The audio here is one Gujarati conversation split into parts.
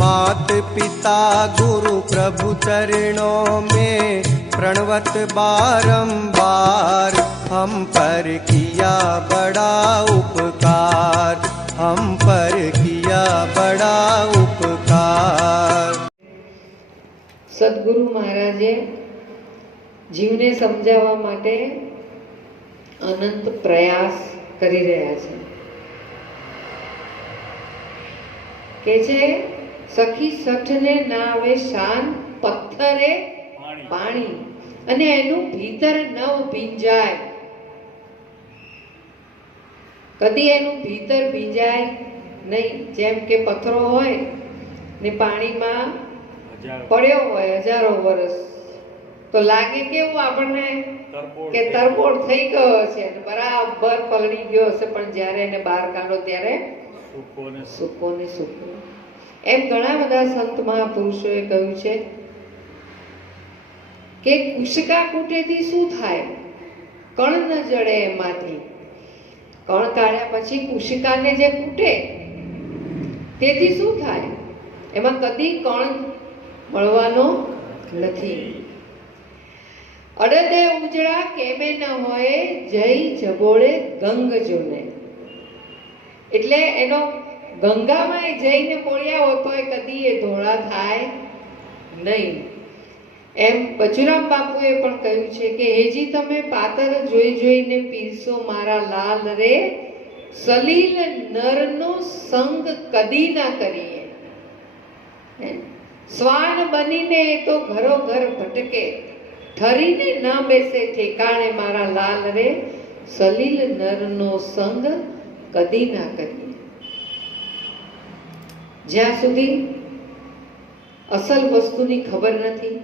मात पिता गुरु प्रभु चरणों में प्रणवत बारंबार, हम पर किया बड़ा उपकार, हम पर किया बड़ा उपकार। સદગુરુ મહારાજે જીવને સમજાવવા માટે અનંત પ્રયાસ કરી રહ્યા છે કે છે સખી સઠને ના આવે શાન, પથ્થરે પાણી અને એનું ભીતર નવ ભીંજાય, કદી એનું ભીતર ભીંજાય નહીં। જેમ કે પથ્થરો હોય ને પાણીમાં પડ્યો હોય હજારો વર્ષ તો લાગે કેવું આપણને કે તરબોળ થઈ ગયો છે, બરાબર પલળી ગયો હશે, પણ જ્યારે એને બહાર કાઢો ત્યારે સૂકો ને સૂકો। એમ ઘણા બધા સંત મહાપુરુષોએ કહ્યું છે કે કુશિકા કૂટેથી શું થાય, કણ ન જડે એમાંથી। કણ કાઢ્યા પછી કુશિકાને જે કૂટે તેથી શું થાય, એમાં કદી કણ મળવાનો નથી। અડદે ઉજળા કેમે ન હોય, જય જગોળે ગંગ જોને। એટલે એનો ગંગામાં જઈને બોળ્યા હોય તો કદી એ ધોળા થાય નહીં। એમ બચુરામ બાપુએ પણ કહ્યું છે કે હેજી તમે પાતર જોઈ જોઈને પીરસો મારા લાલ રે, સલીલ નરનો સંગ કદી ના કરીએ। શ્વાન બનીને એ તો ઘરો ઘર ભટકે, ઠરીને ન બેસે ઠેકાણે મારા લાલ રે, સલીલ નરનો સંગ કદી ના કરીએ। જ્યાં સુધી અસલ વસ્તુની ખબર નથી,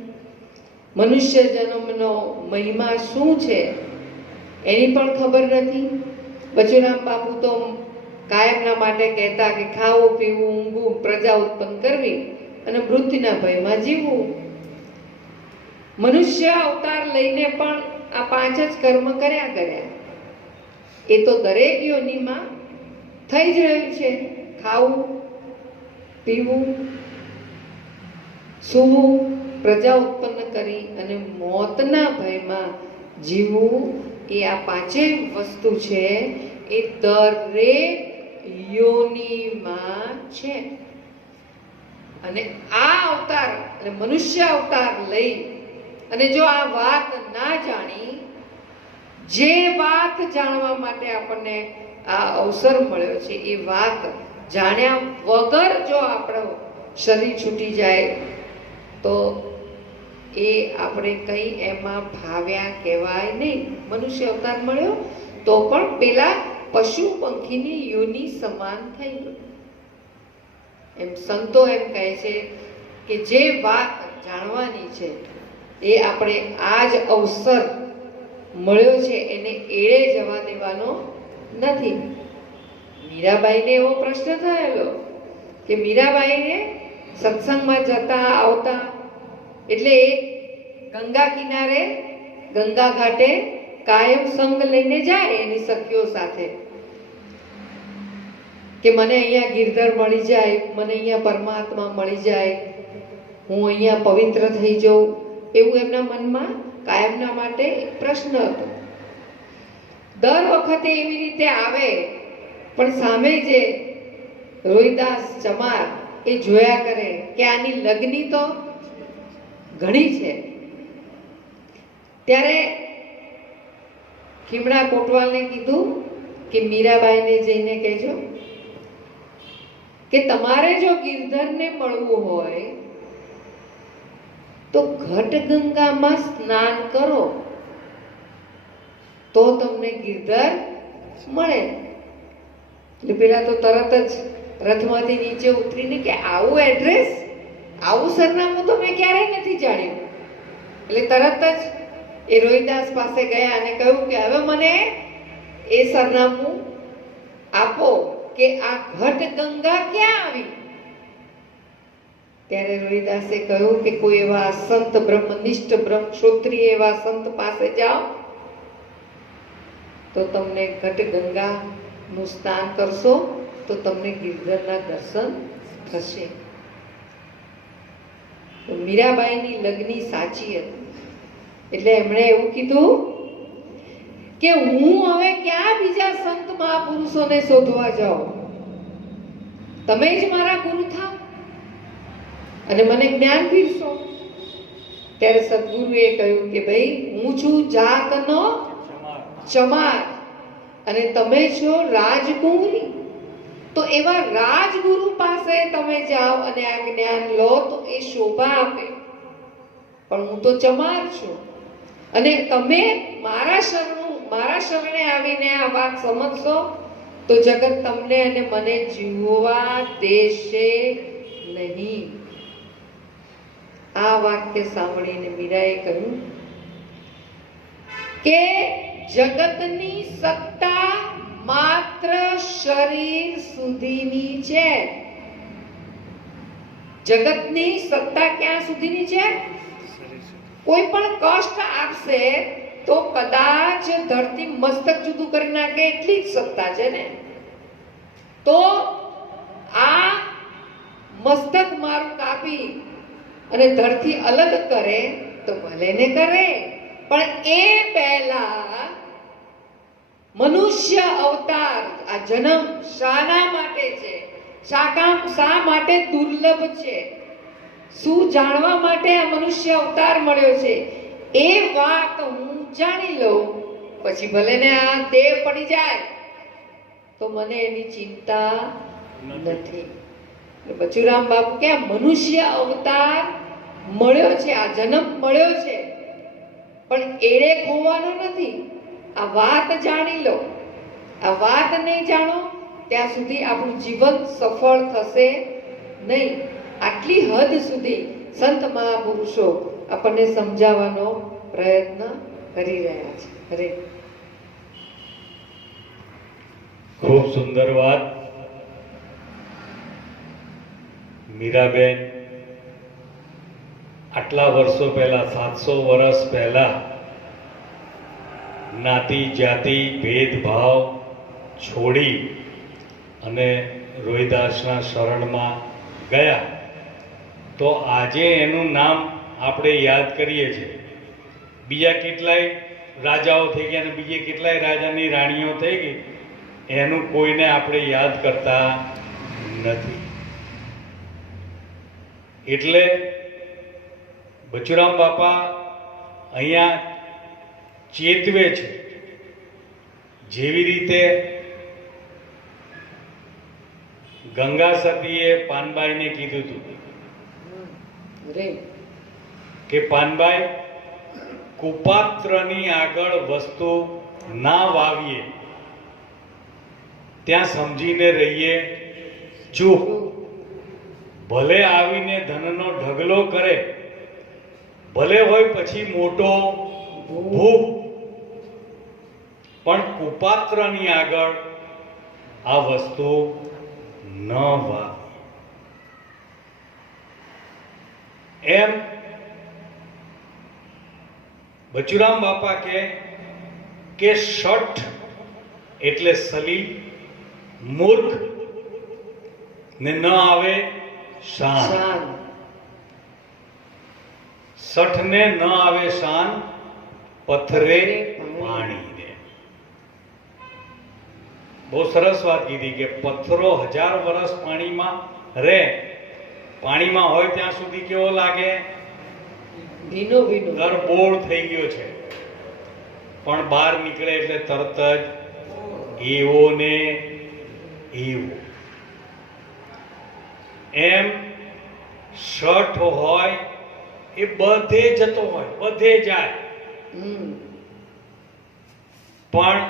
મનુષ્ય જન્મનો મહિમા શું છે એની પણ ખબર નથી। બચુરામ બાપુ તો કાયમના માટે કહેતા કે ખાવું પીવું ઊંઘવું પ્રજા ઉત્પન્ન કરવી અને મૃત્યુના ભયમાં જીવવું। મનુષ્ય અવતાર લઈને પણ આ 5 જ કર્મ કર્યા। એ તો દરેક યોનિમાં થઈ જ રહ્યું છે, ખાવું પીવું સૂવું પ્રજા ઉત્પન્ન કરી અને મોતના ભયમાં જીવવું। એ આ 5 વસ્તુ છે એ દરેક યોનિમાં છે। અને આ અવતાર એટલે મનુષ્ય અવતાર લઈ અને જો આ વાત ના જાણી, જે વાત જાણવા માટે આપણને આ અવસર મળ્યો છે એ વાત જાણ્યા વગર જો આપણો શરીર છૂટી જાય તો એ આપણે કંઈ એમાં ભાવ્યા કહેવાય નહીં। મનુષ્ય અવતાર મળ્યો તો પણ પેલા પશુ પંખીની યોની સમાન થઈ ગયું। એમ સંતો એમ કહે છે કે જે વાત જાણવાની છે એ આપણે આ જ અવસર મળ્યો છે એને એળે જવા દેવાનો નથી। મીરાબાઈને એવો પ્રશ્ન થયેલો કે મીરાબાઈને સત્સંગમાં જતા આવતા એટલે એ ગંગા કિનારે ગંગા ઘાટે કાયમ સંગ લઈને જાય એની સખીઓ સાથે કે મને અહીંયા ગિરધર મળી જાય, મને અહીંયા પરમાત્મા મળી જાય, હું અહીંયા પવિત્ર થઈ જાઉં, એવું એમના મનમાં કાયમના માટે પ્રશ્ન હતો। દર વખતે એવી રીતે આવે પણ સામે જે રોહિદાસ ચમાર એ જોયા કરે કે આની લગ્ની તો ઘણી છે। ત્યારે ખીમડા કોટવાલને કીધું કે મીરાબાઈને જઈને કહેજો કે તમારે જો ગિરધરને મળવું હોય તો ઘટગંગામાં સ્નાન કરો તો તમને ગિરધર મળે। એટલે પેલા તો તરત જ રથમાંથી નીચે ઉતરીને કે આવું એડ્રેસ, આવું સરનામું તો મેં ક્યારેય નથી જાણ્યું। એટલે તરત જ એ રોહિદાસ પાસે ગયા અને કહ્યું કે હવે મને એ સરનામું આપો કે આ ઘટગંગા ક્યાં આવી। ત્યારે રોહિદાસે કહ્યું કે કોઈ એવા સંત બ્રહ્મનિષ્ઠ બ્રહ્મ ક્ષોત્રિય એવા સંત પાસે જાઓ તો તમને ઘટગંગા નું સ્નાન કરશો તો તમને ગિરધરના દર્શન થશે। તો મીરાબાઈની લગ્ની સાચી હતી એટલે એમણે એવું કીધું કે હું હવે ક્યાં બીજા સંત મહાપુરુષોને શોધવા જાઉં, તમે જ મારા ગુરુ થાવ અને મને જ્ઞાન પીરસો. ત્યારે સદગુરુએ કહ્યું કે ભાઈ હું છું જાતનો ચમાર અને તમે છો રાજકુંવરી, તો એવા રાજગુરુ પાસે તમે જાઓ અને આ જ્ઞાન લો તો એ શોભા આપે, પણ હું તો ચમાર છું અને તમે મારા શરણે આવીને આ વાત સમજશો તો જગત તમને અને મને જીવવા દેશે નહીં. આ વાક્ય સાંભળીને મીરાએ કહ્યું કે જગતની સત્તા માત્ર શરીર સુધીની છે. જગતની સત્તા ક્યાં સુધીની છે? કોઈ પણ કષ્ટ આપશે તો કદાચ ધરતી મસ્તક જુદું કરી નાખે એટલી જ સત્તા છે ને. તો આ મસ્તક મારું કાપી અને ધરતી અલગ કરે તો ભલે ને કરે, પણ એ પહેલા મનુષ્ય અવતાર આ જન્મ શાના માટે છે, શા માટે દુર્લભ છે, શું જાણવા માટે આ મનુષ્ય અવતાર મળ્યો છે, એ વાત હું જાણી લઉં પછી ભલે ને આ દેહ પડી જાય તો મને એની ચિંતા નથી. બચુરામ બાપુ કે મનુષ્ય અવતાર મળ્યો છે, આ જન્મ મળ્યો છે, પણ એડે ખોવાનો નથી. આ વાત જાણી લો. આ વાત નહીં જાણો ત્યાં સુધી આપણું જીવન સફળ થશે નહીં. આટલી હદ સુધી સંત મહાપુરુષો આપણને સમજાવવાનો પ્રયત્ન કરી રહ્યા છે. હરે ખૂબ સુંદર વાત. મીરાબેન આટલા વર્ષો પહેલા 700 વર્ષ પહેલા જ્ઞાતિ જાતિ ભેદભાવ છોડી અને રોહિદાસના શરણમાં ગયા, તો આજે એનું નામ આપણે યાદ કરીએ છીએ. બીજા કેટલાય રાજાઓ થઈ ગયા અને બીજે કેટલાય રાજાની રાણીઓ થઈ ગઈ, એનું કોઈને આપણે યાદ કરતા નથી. એટલે બચુરામ બાપા અહીંયા ચેતવે છે. જેવી રીતે ગંગા સતીએ પાનબાઈને કીધું હતું કે પાનબાઈ કુપાત્રની આગળ વસ્તુ ના વાવીએ, ત્યાં સમજીને રહીએ ચૂપ. ભલે આવીને ધનનો ઢગલો કરે, ભલે હોય પછી મોટો ભૂખ, પણ કુપાત્રની આગળ આ વસ્તુ ન વાવી. એમ બચુરામ બાપા કે શઠ એટલે સલીલ, મૂર્ખ ને ન આવે શાન. શઠ ને ન આવે શાન, પથરે પાણી દે. બહુ સરસ વાત કીધી કે પથ્થરો 1000 વર્ષ પાણીમાં રહે, પાણીમાં હોય ત્યાં સુધી કેવો લાગે? ભીનો ભીનો, ગરબોળ થઈ ગયો છે, પણ બહાર નીકળે એટલે તરત જ એવો ને એવો. એમ શઠ હોય એ બધે જતો હોય, બધે જાય, પણ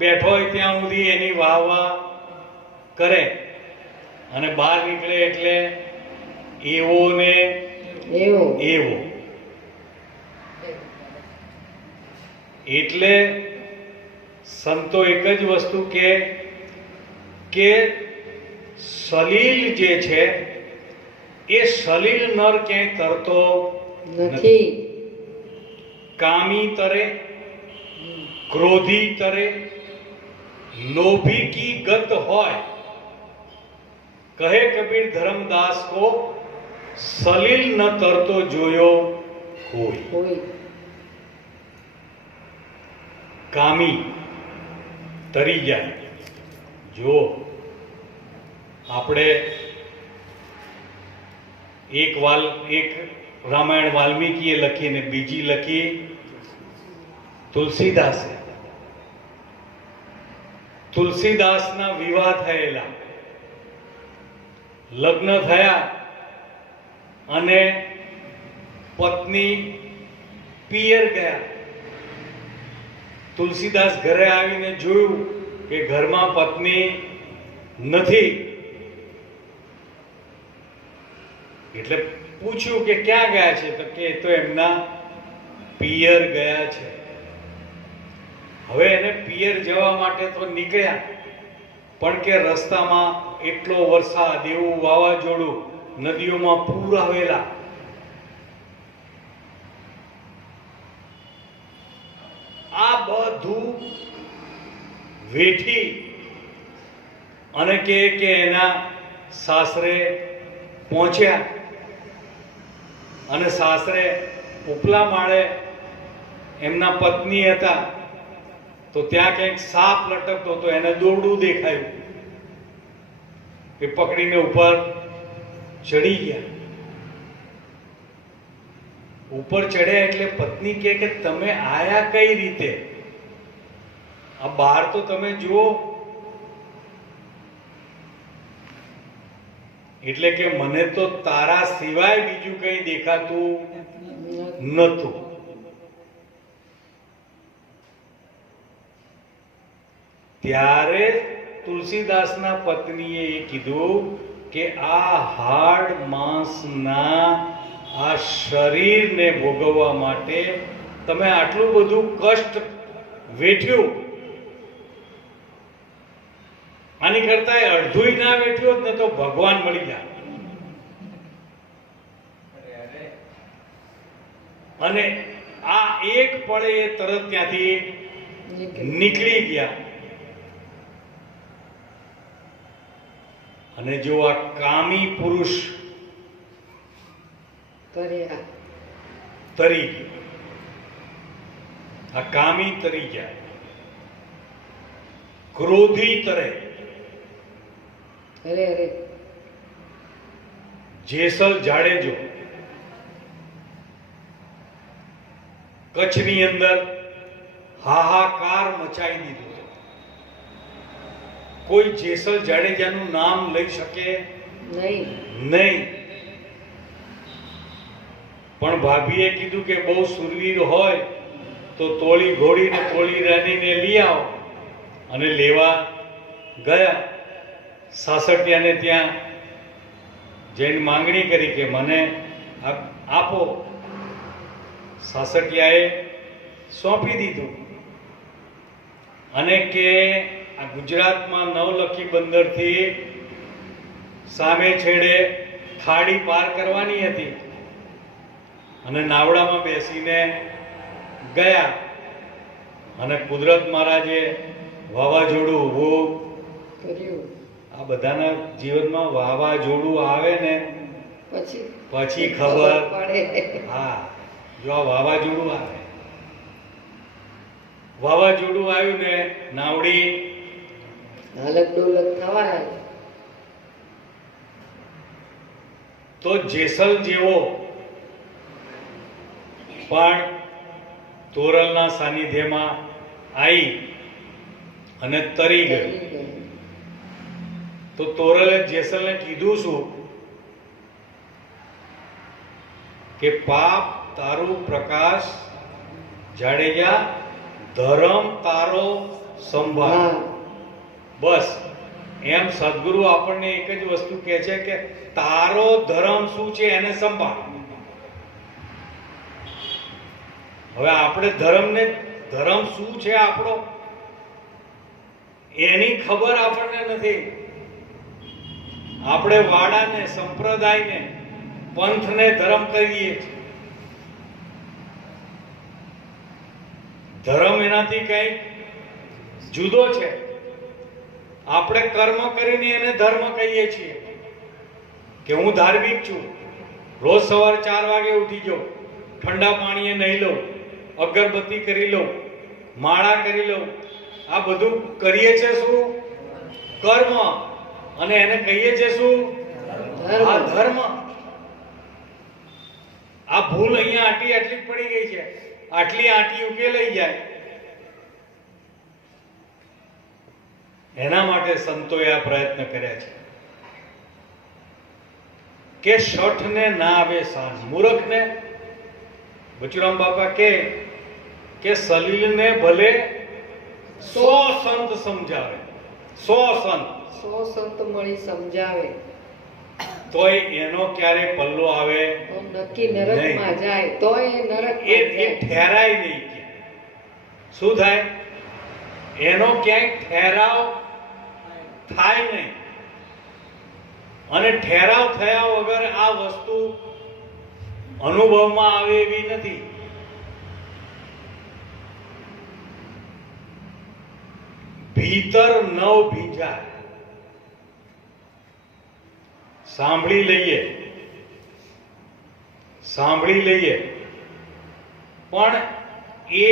બેઠો હોય ત્યાં સુધી એની વાહ વાહ કરે અને બહાર નીકળે એટલે એવો ને એવો. એટલે સંતો એક જ વસ્તુ કે સલીલ જે છે એ સલીલ નર ક્યાંય તરતો નથી. કામી તરે, ક્રોધી તરે, લોભી કી ગત હોય. કહે કબીર ધर्मदास को સલીલ ન તરતો જોયો કોઈ. હોય કામી તરી જાય. જો આપણે એક રામાયણ વાલ્મીકીએ લખી ને બીજી લખી તુલસીદાસે. તુલસીદાસના વિવાહ થયેલા, લગ્ન થયા અને પત્ની પિયર ગયા. તુલસીદાસ ઘરે આવીને જોયું કે ઘરમાં પત્ની નથી, એટલે પૂછ્યું કે ક્યાં ગયા છે? તો કે એ તો એમના પિયર ગયા છે. હવે એને પિયર જવા માટે તો નીકળ્યા, પણ કે રસ્તામાં એટલો વરસાદ, એવું વાવાઝોડું, નદીઓમાં પૂર આવેલા. આ બધું વેઠી અને કે એના સાસરે પહોંચ્યા અને સાસરે ઉપલા માળે એમના પત્ની હતા, તો ત્યાં કંઈક સાપ લટકતો તો એને દોરડું દેખાયું, એ પકડીને ઉપર ચડી ગયા. ઉપર ચડ્યા એટલે પત્ની કહે કે તમે આયા કઈ રીતે? આ બહાર તો તમે જુઓ. એટલે કે મને તો તારા સિવાય બીજું કઈ દેખાતું નતું. ત્યારે તુલસીદાસના પત્નીએ એ કીધું કે આ હાડ માંસના આ શરીરને ભોગવવા માટે તમે આટલું બધું કષ્ટ વેઠ્યું, આની કરતા અડધું ના વેઠ્યું હોત ને તો ભગવાન મળી જાય. અને આ એક પળે એ તરત ત્યાંથી નીકળી ગયા. અને જો આ કામી પુરુષ તરી ગયો, આ કામી તરી જાય, ક્રોધી તરે. અરે જેસલ જાડેજો કચ્છની અંદર હાહાકાર મચાવી દીધો. કોઈ જેસલ જાડેજાનું નામ લઈ શકે નહીં. પણ ભાભીએ કીધું કે બહુ સુરવીર હોય તો તોળી ઘોડીને તોળી રાનીને લઈ આવો. અને લેવા ગયા. સાસટિયાને ત્યાં જઈને માંગણી કરી કે મને આપો. સાસટિયાએ સોંપી દીધું. અને કે આ ગુજરાતમાં નવલખી બંદરથી સામે છેડે ખાડી પાર કરવાની હતી, અને નાવડામાં બેસીને ગયા. અને કુદરત મહારાજે વાવાઝોડું ઊભું કર્યું. આ બધાના જીવનમાં વાવાઝોડું આવે ને પછી ખબર પડે. હા, જો આ વાવાઝોડું આવે, વાવાઝોડું આવ્યું ને નાવડી હલક ડોલક થવા તો જેસલ જેવો પણ તોરલના સાનિધ્યમાં આવી અને તરી ગઈ. તો તોરલે જેસલને કીધું શું કે પાપ તારું પ્રકાશ જાડેજા, ધર્મ તારો સંભાળ. બસ એમ સદગુરુ આપણને એક જ વસ્તુ કહે છે કે તારો ધર્મ શું છે એને સંભાળ. હવે આપણે ધર્મ શું છે આપણો એની ખબર આપણને નથી. આપણે વાડાને, સંપ્રદાયને, પંથને ધર્મ કહીએ છીએ. ધર્મ એનાથી કઈ જુદો છે. આપણે કર્મ કરીને એને ધર્મ કહીએ છીએ કે હું ધાર્મિક છું. રોજ સવારે 4 વાગે ઉઠી જાઉં, ઠંડા પાણીએ નહીં લઉં, અગરબત્તી કરી લઉં, માળા કરી લઉં. આ બધું કરીએ છે શું? કર્મ. અને એને કહીએ છે શું? આ ધર્મ. આ ભૂલ અહીંયા આટલી આટલી જ પડી ગઈ છે. આટલી આંટી ઉકેલાઈ જાય એના માટે સંતોએ આ પ્રયત્ન કર્યા છે કે શઠ ને ના આવે સાંજ. મૂર્ખ ને બચુરામ બાપા કે સલીલ ને ભલે 100 સંત સમજાવે, 100 સંત મળી સમજાવે તોય એનો ક્યારે પલ્લો આવે તો નક્કી નરકમાં જાય, તોય એ નરકમાં એ જાય. ઠેરાય નહીં. શું થાય? એનો ક્યાંય ઠેરાવ થાય નહીં. અને ઠેરાવ થયા વગર આ વસ્તુ અનુભવમાં આવે એવી નથી. ભીતર નવ ભીંજાય. સાંભળી લઈએ પણ એ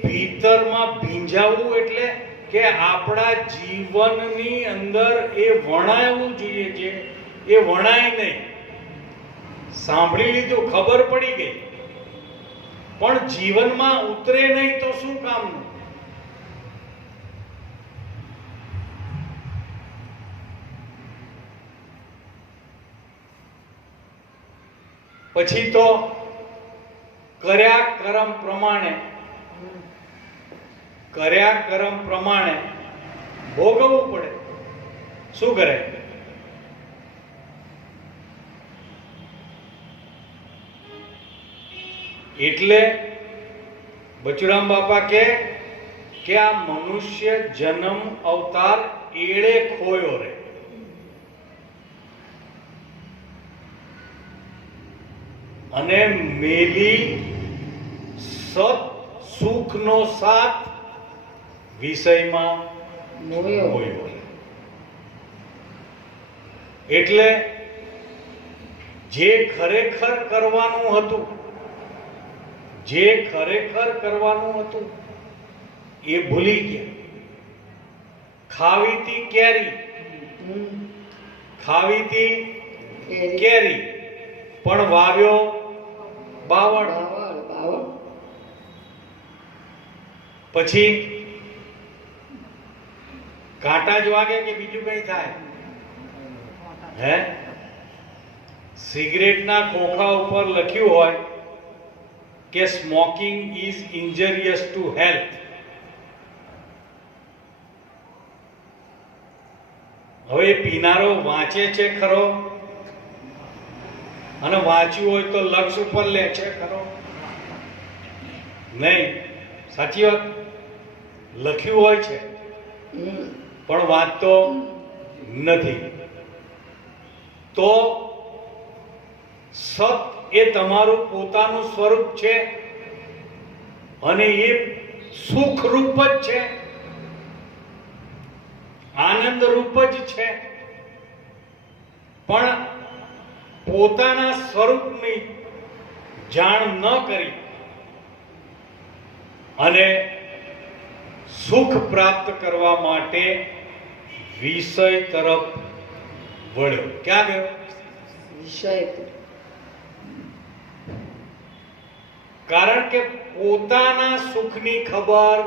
ભીતરમાં ભીંજાવું એટલે કે આપણા જીવનની અંદર એ વણાવવું જોઈએ છે. એ વણાય નહીં. સાંભળી લીધું, ખબર પડી ગઈ, પણ જીવનમાં ઉતરે નહીં તો શું કામનું? પછી તો કર્યા કર્મ પ્રમાણે ભોગવવું પડે. શું કરે? એટલે બચુરામ બાપા કે આ મનુષ્ય જન્મ અવતાર એળે ખોયો રે. અને મેલી સત સુખનો સાથ વિષયમાં મોયો. એટલે જે ખરેખર કરવાનું હતું એ ભૂલી ગયા. ખાવીતી કેરી પણ વાવ્યો બાવળ. પછી કાંટા જ વાગે કે બીજું કઈ થાય? હે? સિગરેટના ખોખા ઉપર લખ્યું હોય કે સ્મોકિંગ ઇઝ ઇન્જરિયસ ટુ હેલ્થ. હવે પીનારો વાંચે છે ખરો? અને વાંચ્યું હોય તો લક્ષ ઉપર લે છે ખરો? નહીં. સાચી વાત. લખ્યું હોય છે પણ વાંચતો નથી. તો સત એ તમારું પોતાનું સ્વરૂપ છે અને એ સુખ રૂપ જ છે, આનંદ રૂપ જ છે. પણ પોતાના સ્વરૂપની જાણ ન કરી અને સુખ પ્રાપ્ત કરવા માટે વિષય તરફ વળ્યો. ક્યાં ગયો? વિષય. કારણ કે પોતાના સુખની ખબર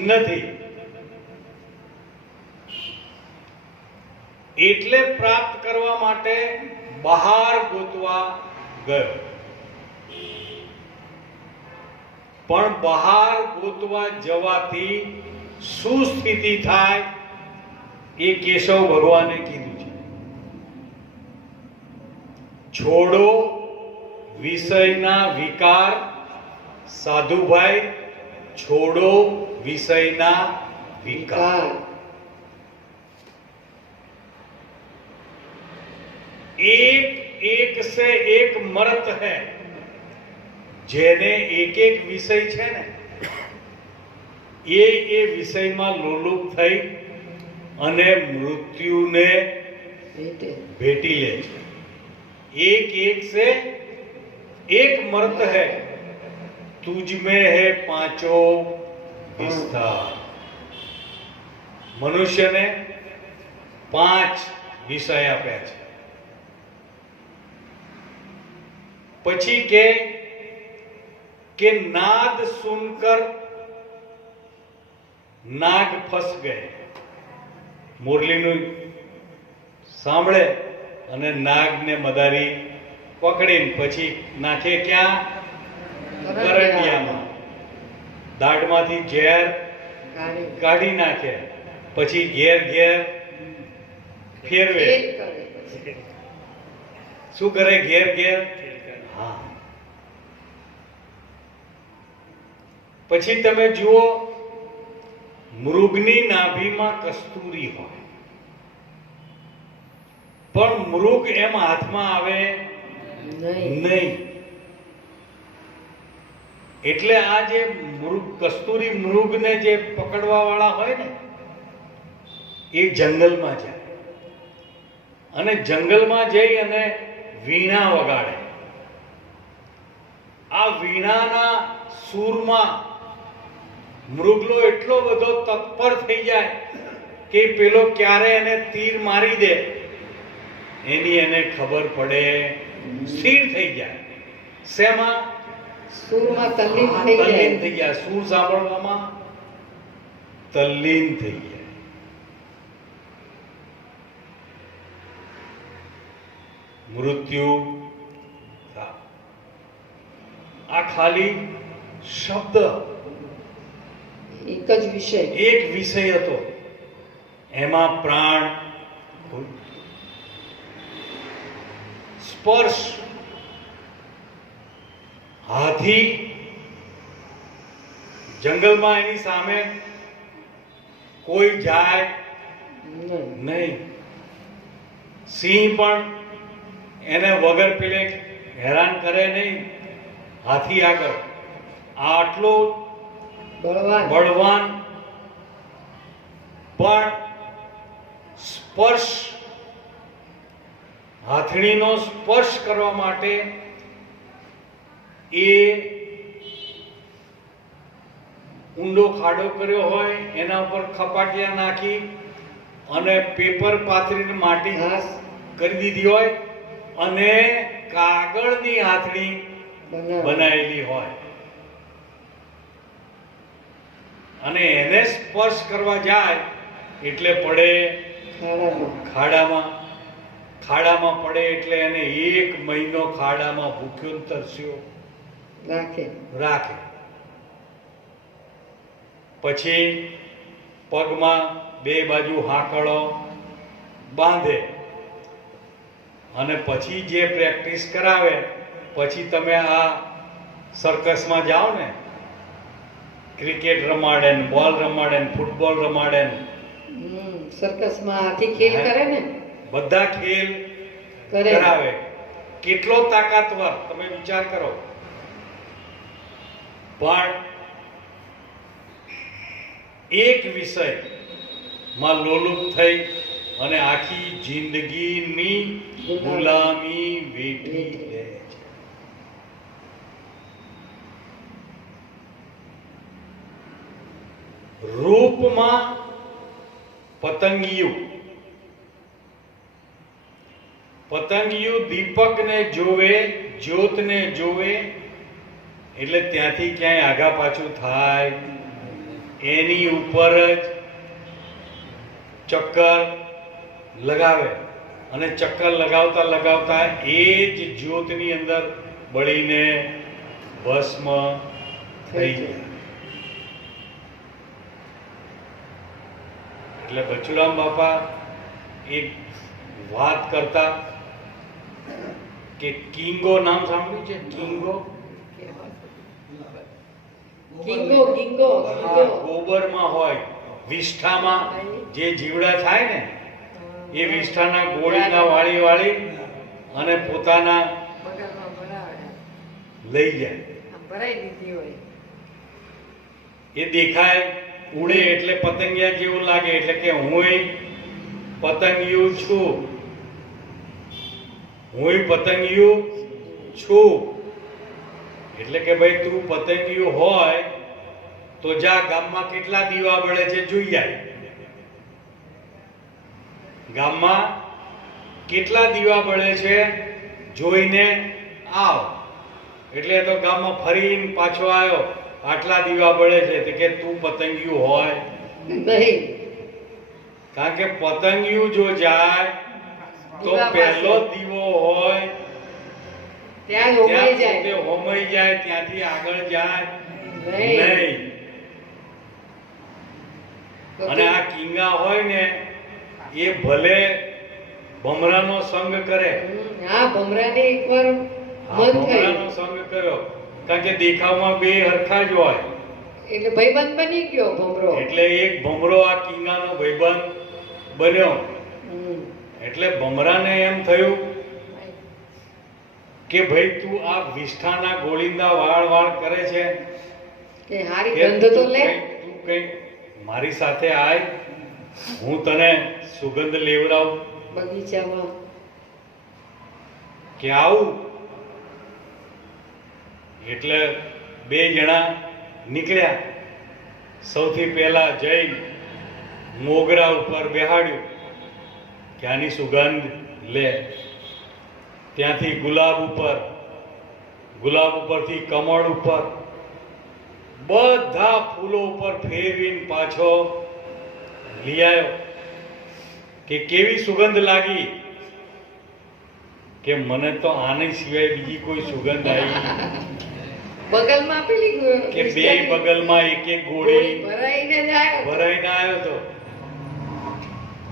નથી, એટલે પ્રાપ્ત કરવા માટે બહાર ગોતવા ગયો. પણ બહાર ગોતવા જવાથી શું સ્થિતિ થાય એ કેશવ ભગવાને કીધું છે. છોડો વિષયના વિકાર. સાધુભાઈ, છોડો વિષયના વિકાર. एक से एक मर्त है. જેને એક એક વિષય છે ને એ વિષયમાં લોલુપ થઈ અને મૃત્યુને ભેટી લે છે. एक एक से एक मर्त है, तुझ में है पांचों विस्तार। મનુષ્યને 5 વિષય આપ્યા છે. પછી કે નાદ સુનકર નાગ ફસ ગયે. મુરલીનું સાંભળે અને નાગને મદારી પકડીને પછી નાખે ક્યાં? કરંડિયામાં. દાઢમાંથી ઝેર કાઢી નાખે, પછી ઘેર ઘેર ફેરવે. શું કરે? ઘેર ઘેર. હા. પછી તમે જુઓ, મૃગની નાભીમાં કસ્તુરી હોય, પણ મૃગ એમ હાથમાં આવે નહીં. એટલે આ જે મૃગ, કસ્તુરી મૃગને જે પકડવા વાળા હોય ને, એ જંગલમાં જાય અને જંગલમાં જઈ અને વીણા વગાડે. આ વીણાના સૂરમાં મૃગલો એટલો બધો તત્પર થઈ જાય કે પેલો ક્યારે એને તીર મારી દે એની એને ખબર પડે, સ્થિર થઈ જાય. શેમાં? સૂરમાં તલ્લીન થઈ જાય. સૂર સાંભળવામાં તલ્લીન થઈ જાય. મૃત્યુ. આ ખાલી શબ્દ, એક જ વિષય, એક વિષય હતો. એમાં પ્રાણ, સ્પર્શ. હાથી જંગલમાં એની સામે કોઈ જાય નહીં. સિંહ પણ એને વગર પેલે હેરાન કરે નહીં. હાથી આગળ આટલો બળવાન પણ સ્પર્શ, હાથણીનો સ્પર્શ કરવા માટે એ ઊંડો ખાડો કર્યો હોય, એના ઉપર ખપાટિયા નાખી અને પેપર પાથરીને માટી કરી દીધી હોય અને કાગળની હાથણી બનાવેલી હોય અને એને સ્પર્શ કરવા જાય એટલે પડે ખાડામાં. ખાડામાં પડે એટલે એને 1 મહિનો ખાડામાં ભૂખ્યો ને તરસ્યો રાખે. પછી પગમાં 2 બાજુ હાંકળો બાંધે અને પછી જે પ્રેક્ટિસ કરાવે. પછી તમે આ સર્કસમાં જાઓ ને, ક્રિકેટ રમાડે ને, બોલ રમાડે ને, ફૂટબોલ રમાડે ને, સર્કસમાં હાથી ખેલ કરે ને, બધા ખેલ કરાવે. કેટલો તાકાતવર તમે વિચાર કરો. પણ એક વિષય માં લોલુપ થઈ અને આખી જિંદગીની ગુલામી વેઠી લે છે. રૂપમાં પતંગિયું. પતંગિયું દીપકને જોવે, જ્યોતને જોવે એટલે ત્યાંથી ક્યાંય આગા પાછું થાય. એની ઉપર જ ચક્કર લગાવે અને ચક્કર લગાવતા લગાવતા એ જ જ્યોતની અંદર બળીને ભસ્મ થઈ જાય. એટલે બચુરામ બાપા એક વાત કરતા કે કિંગો નામ સાંભળ્યું છે? કિંગો ગોબરમાં હોય, વિષ્ઠામાં જે જીવડા થાય ને એ વિષ્ઠાના ગોળીના વાળી વાળી અને પોતાના લઈ જાય. એ દેખાય ઉડે એટલે પતંગિયા જેવું લાગે એટલે કે હું પતંગિયું છું. હુંય પતંગિયું છું. એટલે કે ભાઈ તું પતંગિયું હોય તો જા ગામમાં કેટલા દીવા બળે છે જોઈ આય. ગામમાં કેટલા દીવા બળે છે જોઈને આવ. એટલે તો ગામમાં ફરીને પાછો આવ્યો, આટલા દીવા બળે છે તો કે તું પતંગિયું હોય નહીં. કારણ કે પતંગિયું જો જાય તો પહેલો દીવો હોય ત્યાં હોમાઈ જાય. તે હોમાઈ જાય, ત્યાંથી આગળ જાય નહીં. નહીં. અને આ કિંગા હોય ને એ ભલે ભમરાનો સંગ કરે, હા, ભમરાને એકવાર આ મન ભમરાનો થયું સંગ કર્યો, કારણ કે દેખાવમાં બે હરખા જ હોય. એટલે ભાઈબંધ બની ગયો ભમરો. એટલે એક ભમરો આ કિંગાનો ભાઈબંધ બન્યો. એટલે ભમરાને એમ થયું કે ભાઈ તું આ વિષ્ઠાના ગોળીંદા વાળ વાળ કરે છે કે હારી કે ગંધ તો તું લે. કઈ મારી સાથે આય, હું તને સુગંધ લેવડાવું. બગીચામાં કે આવું. એટલે બે જણા નીકળ્યા. સૌથી પહેલા જઈને મોગરા ઉપર બેહાડ્યું કે આની સુગંધ લે. ત્યાંથી ગુલાબ ઉપરથી કમળ ઉપર, બધા ફૂલો ઉપર ફેરવીને પાછો લઈ આવ્યો કે કેવી સુગંધ લાગી. કે મને તો આની સિવાય બીજી કોઈ સુગંધ આવી બગલમાં પેલી કે બે બગલમાં એક એક ગોળી ભરાઈને જાય. ભરાઈને આવ્યો તો.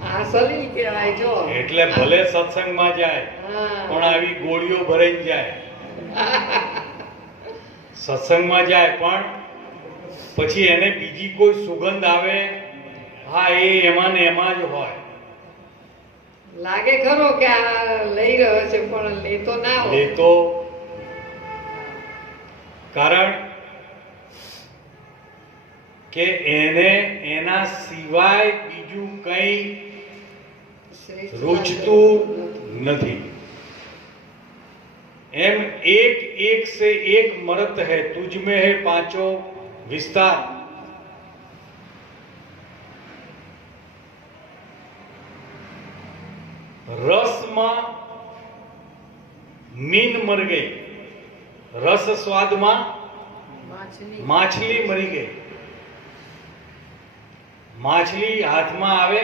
આ સલીલ કહેવાય જો. એટલે ભલે સત્સંગમાં જાય હા. પણ આવી ગોળીઓ ભરાઈને જાય. સત્સંગમાં જાય પણ પછી એને બીજી કોઈ સુગંધ આવે, હા એ એમાં ને એમાં જ હોય. લાગે ખરો કે આ લઈ રહ્યો છે પણ લેતો ના હોય. લેતો કારણ કે એને એના સિવાય બીજું કંઈ રૂચતું નથી. એમ एक एक से एक मरत है, तुझ में है पांचों विस्तार. રસમાં મીન મર ગઈ, રસ સ્વાદમાં માછલી મરી ગઈ. માછલી હાથમાં આવે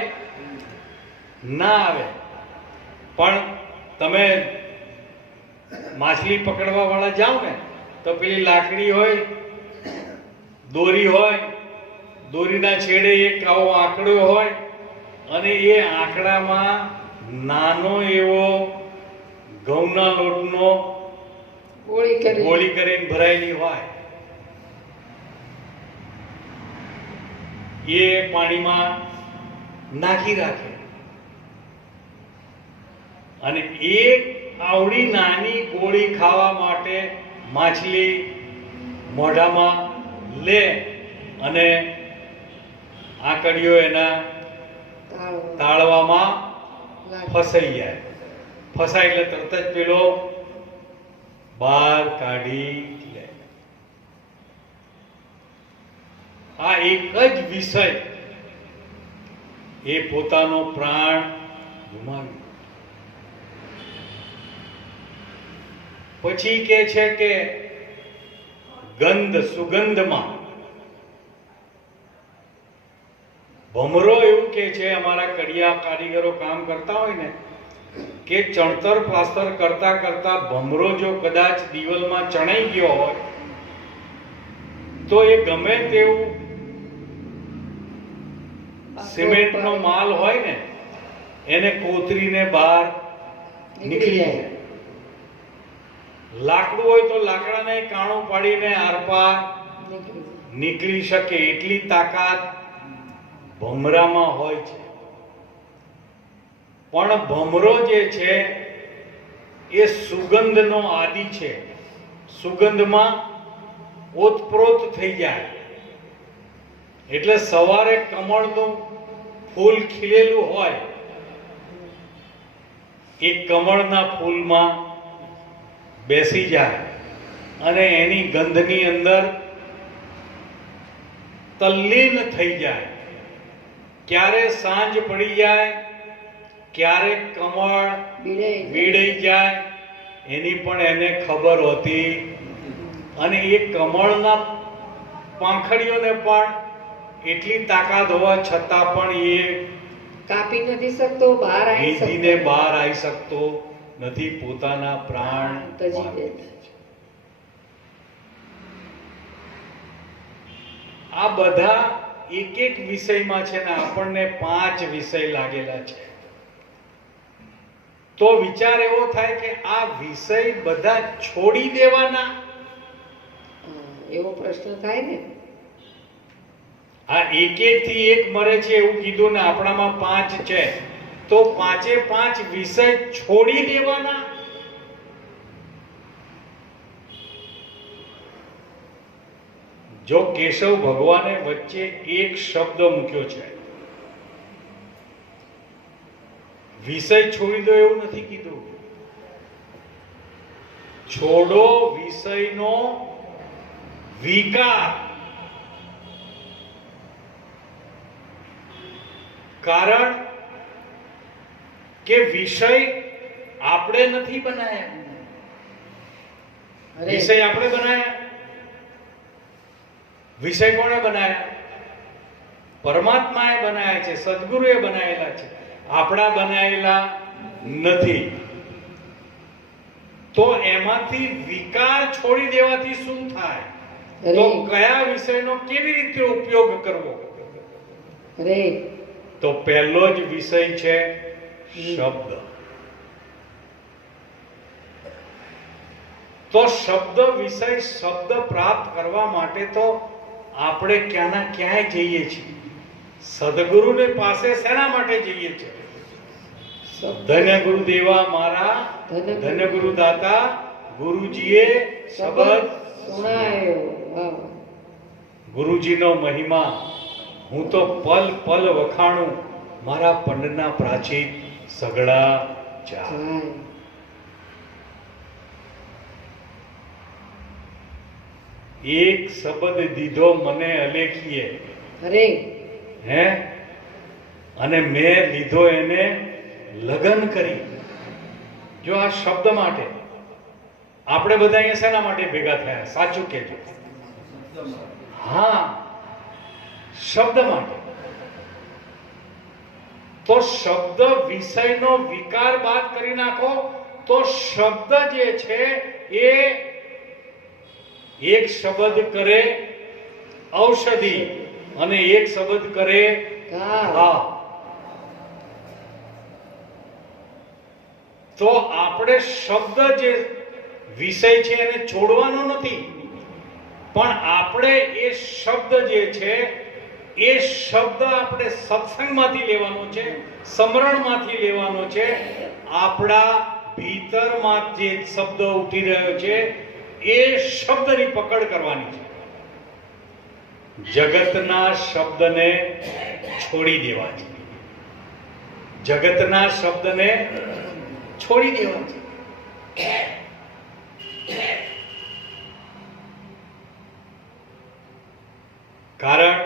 ના આવે, પણ તમે માછલી પકડવા વાળા જાઓ ને તો પેલી લાકડી હોય, દોરી હોય, દોરીના છેડે એક આવો આંકડો હોય અને એ આંકડામાં નાનો એવો ઘઉંના લોટનો ગોળી કરીને ભરાયેલી હોય. એ પાણીમાં નાખી રાખે અને એક આવડી નાની ગોળી ખાવા માટે માછલી મોઢામાં લે અને આંકડીઓ એના તાળવામાં ફસાઈ જાય. ફસાય એટલે તરત જ પેલો બહાર કાઢી લે. આ એક જ વિષય એ પોતાનો પ્રાણ ગુમાવ્યો. પછી કે છે કે ગંધ સુગંધમાં ભમરો એવું કે છે, અમારા કડિયા કારીગરો કામ કરતા હોય ને કે ચણતર પ્લાસ્ટર કરતા કરતા ભમરો જો કદાચ દિવાલમાં ચણાઈ ગયો હોય તો એ ગમે તેવું સિમેન્ટનો માલ હોય ને એને કોતરીને બહાર નીકળી જાય. લાકડું હોય તો લાકડાને કાણું પાડીને આરપાર નીકળી શકે એટલી તાકાત ભમરામાં હોય છે. પણ ભમરો જે છે એ સુગંધનો આદિ છે. સુગંધમાં ઓતપ્રોત થઈ જાય. એટલે સવારે કમળનું ફૂલ ખીલેલું હોય એ કમળના ફૂલમાં બેસી જાય અને એની ગંધની અંદર તલ્લીન થઈ જાય. ક્યારે સાંજ પડી જાય, ક્યારે કમળ વીડાઈ જાય, એની પણ એને ખબર હોતી. અને એ કમળના પાંખડીઓને પણ એટલી તાકાત હોવા છતાં પણ એ કાપી નથી શકતો, બહાર આવી વિધિને બહાર આવી શકતો નથી, પોતાના પ્રાણ તજી દે. આ બધા એક એક વિષયમાં છે ને આપણને 5 વિષય લાગેલા છે. તો વિચાર એવો થાય કે આ વિષય બધા છોડી દેવાના, એવો પ્રશ્ન થાય ને. આ એક એક થી એક મરે છે એવું કીધું ને, આપણામાં 5 છે તો 5 વિષય છોડી દેવાના. જો કેશવ ભગવાને વચ્ચે એક શબ્દ મૂક્યો છે, વિષય છોડી દો એવું નથી કીધું. છોડો વિષયનો વિકાર. કારણ કે વિષય આપણે નથી બનાયા. વિષય આપણે બનાયા. વિષય કોણે બનાયા? પરમાત્માએ બનાયા છે, સદગુરુએ બનાવેલા છે, આપણા બનાવેલા નથી. તો એમાંથી વિકાર છોડી દેવાથી શું થાય? તો કયા વિષયનો કેવી રીતે ઉપયોગ કરવો? તો પહેલો જ વિષય છે શબ્દ. તો શબ્દ વિષય, શબ્દ પ્રાપ્ત કરવા માટે તો આપણે ક્યાંના ક્યાંય જઈએ છીએ. સદગુરુને પાસે શેના માટે જઈએ છીએ? ધન્ય ગુરુદેવા મારા, ધન્ય ગુરુદાતા, ગુરુજીએ શબ્દ સુણાયો. ગુરુજીનો મહિમા હું તો પલ પલ વખાણું, મારા પંડના પ્રાચીન સગડા જાય. એક શબ્દ દીધો મને અલેખીએ, હે, અને મેં લીધો એને લગન કરી. જો આ શબ્દ માટે આપણે બધા અહીંયા શેના માટે ભેગા થયા? સાચું કહેજો. હા, શબ્દ માટે. તો શબ્દ વિષયનો વિકાર બાદ કરી નાખો તો શબ્દ જે છે એ એક શબ્દ કરે ઔષધિ અને એક શબ્દ કરે ઘા. તો આપણે શબ્દ જે વિષય છે એને છોડવાનો નથી, પણ આપણે એ શબ્દ જે છે એ શબ્દ આપણે સત્સંગમાંથી લેવાનો છે, સમરણમાંથી લેવાનો છે. આપણા ભીતરમાં જે શબ્દ ઉઠી રહ્યો છે એ શબ્દની પકડ કરવાની છે. જગતના શબ્દને છોડી દેવા છે. જગતના શબ્દને છોડી દેવા છે. કારણ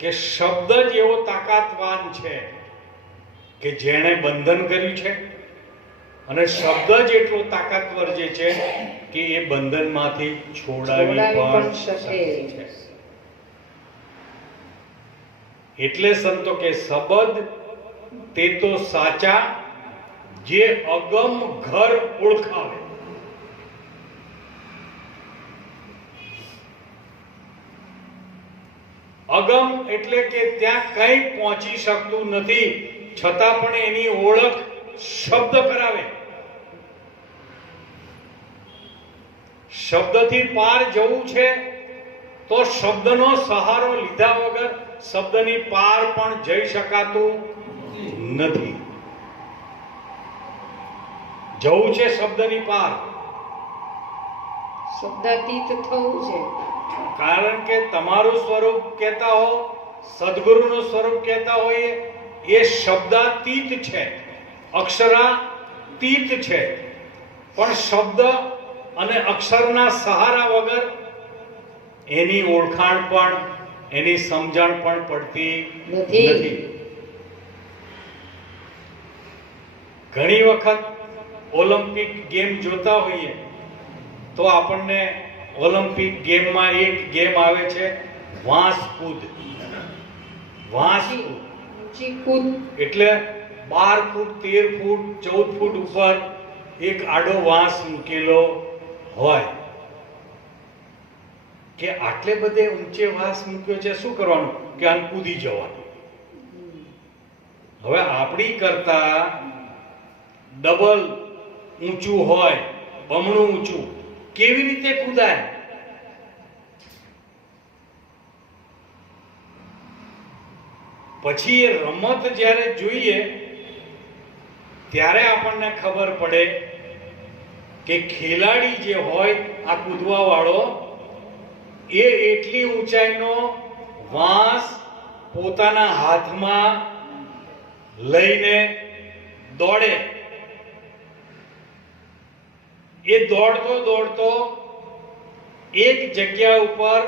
કે શબ્દ જ એવો તાકાતવાન છે કે જેણે બંધન કર્યું છે, અને શબ્દ જ એટલો તાકાતવર જે છે કે એ બંધનમાંથી છોડાવી પણ શકે છે. એટલે સંતો કે શબ્દ તે તો સાચા જે અગમ ઘર ઓળખાવે. અગમ એટલે કે ત્યાં કંઈ પહોંચી શકતું નથી, છતાં પણ એની ઓળખ શબ્દ કરાવે. શબ્દથી પાર જવું છે તો શબ્દનો સહારો લીધા વગર શબ્દની પાર પણ જઈ શકાતું નથી. જવું છે શબ્દની પાર, શબ્દાતીત થવું છે. કારણ કે તમારું સ્વરૂપ કહેતા હો, સદગુરુનું સ્વરૂપ કહેતા હોય, એ શબ્દાતીત છે, તીત છે, પણ શબ્દ અને અક્ષરના સહારા વગર એની ઓળખાણ પણ એની સમજણ પણ પડતી નથી. ઘણી વખત ઓલિમ્પિક ગેમ જોતા હોઈએ તો આપણને ઓલિમ્પિક ગેમમાં એક ગેમ આવે છે વાંસ કૂદ. વાંસ કૂદ એટલે 12 ફૂટ 13 ફૂટ 14 ફૂટ ઉપર એક આડો વાંસ મૂકેલો હોય કે આટલે બધે ઊંચે વાંસ મૂક્યો છે, શું કરવાનું કે આમ કૂદી જવાનું. હવે આપણી કરતા ડબલ ઊંચું હોય, બમણું ઊંચું, કેવી રીતે કૂદાય? પછી એ રમત જ્યારે જોઈએ ત્યારે આપણને ખબર પડે કે ખેલાડી જે હોય આ કૂદવા વાળો એ એટલી ઊંચાઈનો વાંસ પોતાના હાથમાં લઈને દોડે. એ દોડતો દોડતો એક જગ્યા ઉપર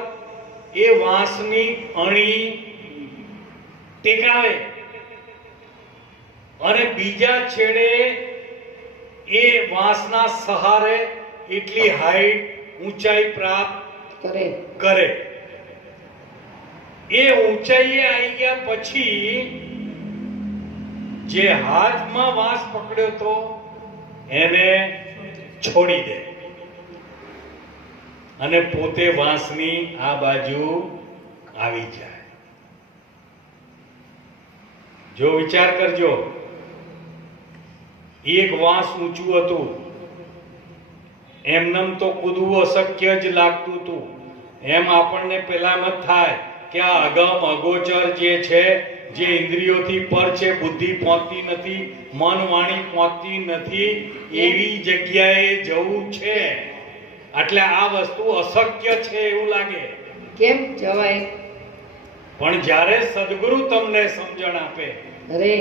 એ વાંસની અણી ટેકાવે અને બીજા છેડે એ વાંસના સહારે એટલી હાઈટ ઊંચાઈ પ્રાપ્ત કરે. એ ઊંચાઈએ આવી ગયા પછી જે હાથમાં વાંસ પકડ્યો તો એને છોડી દે અને પોતે વાંસની આ બાજુ આવી જાય. જો વિચાર કરજો, એક વાંસ ઊંચું હતું, એમનેમ તો કૂદવું અશક્ય જ લાગતું હતું. એમ આપણને પેલામાં થાય કે આ અગમ અગોચર જે છે, જે ઇન્દ્રિયોથી પર છે, બુદ્ધિ પહોંચતી નથી, મન વાણી પહોંચતી નથી, એવી જગ્યાએ જવું છે એટલે આ વસ્તુ અશક્ય છે એવું લાગે. કેમ જવાય? પણ જ્યારે સદગુરુ તમને સમજણ આપે, અરે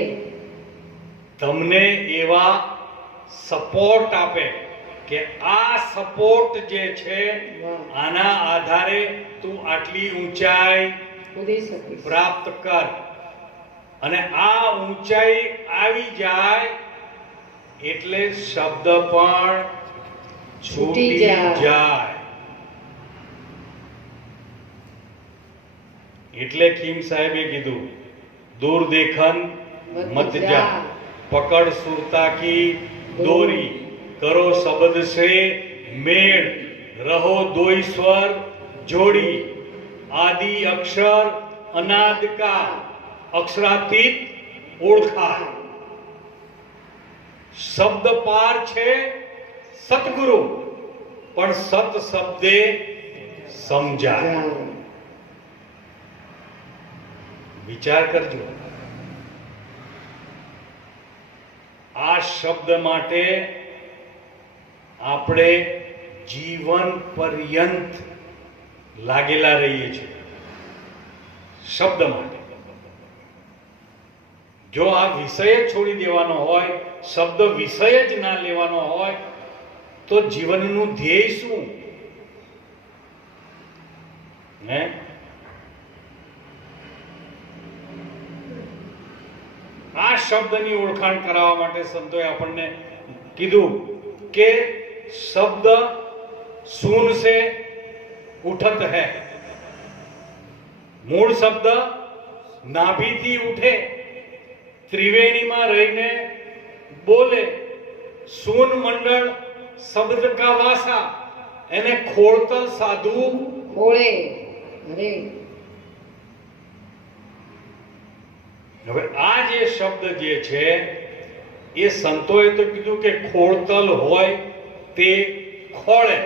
તમને એવા સપોર્ટ આપે કે આ સપોર્ટ જે છે આના આધારે તું આટલી ઊંચાઈ પ્રાપ્ત કર, અને આ ઊંચાઈ આવી જાય એટલે શબ્દ પણ છૂટી જાય. એટલે ખીમ સાહેબે કીધું, દૂર દેખન મત જા, પકડ સુરતા કી દોરી, કરો શબ્દ સે મેળ, રહો દો ઈશ્વર જોડી, આદિ અક્ષર અનાદ કા, અક્ષરાતીત ઓળખાય. શબ્દ પાર છે સતગુરુ, પણ સત શબ્દે સમજાય. વિચાર કરજો, આ શબ્દ માટે આપણે જીવન પર્યંત લાગેલા રહીએ છીએ. શબ્દ માટે જો આ વિષય જ છોડી દેવાનો હોય, શબ્દ વિષય જ ના લેવાનો હોય તો જીવનનું ધ્યેય શું? હે? આ શબ્દની ઓળખાણ કરાવવા માટે સંતોએ આપણને કીધું કે શબ્દ સૂન સે ઉઠત હૈ. મૂળ શબ્દ નાભીથી ઉઠે, ત્રિવેણીમાં રહીને બોલે. સૂન મંડળ શબ્દ કા વાસા, એને ખોળતલ સાધુ ખોળે. અરે હવે આ જે શબ્દ જે છે એ સંતોએ તો કીધું કે ખોળતલ હોય તે ખોળે,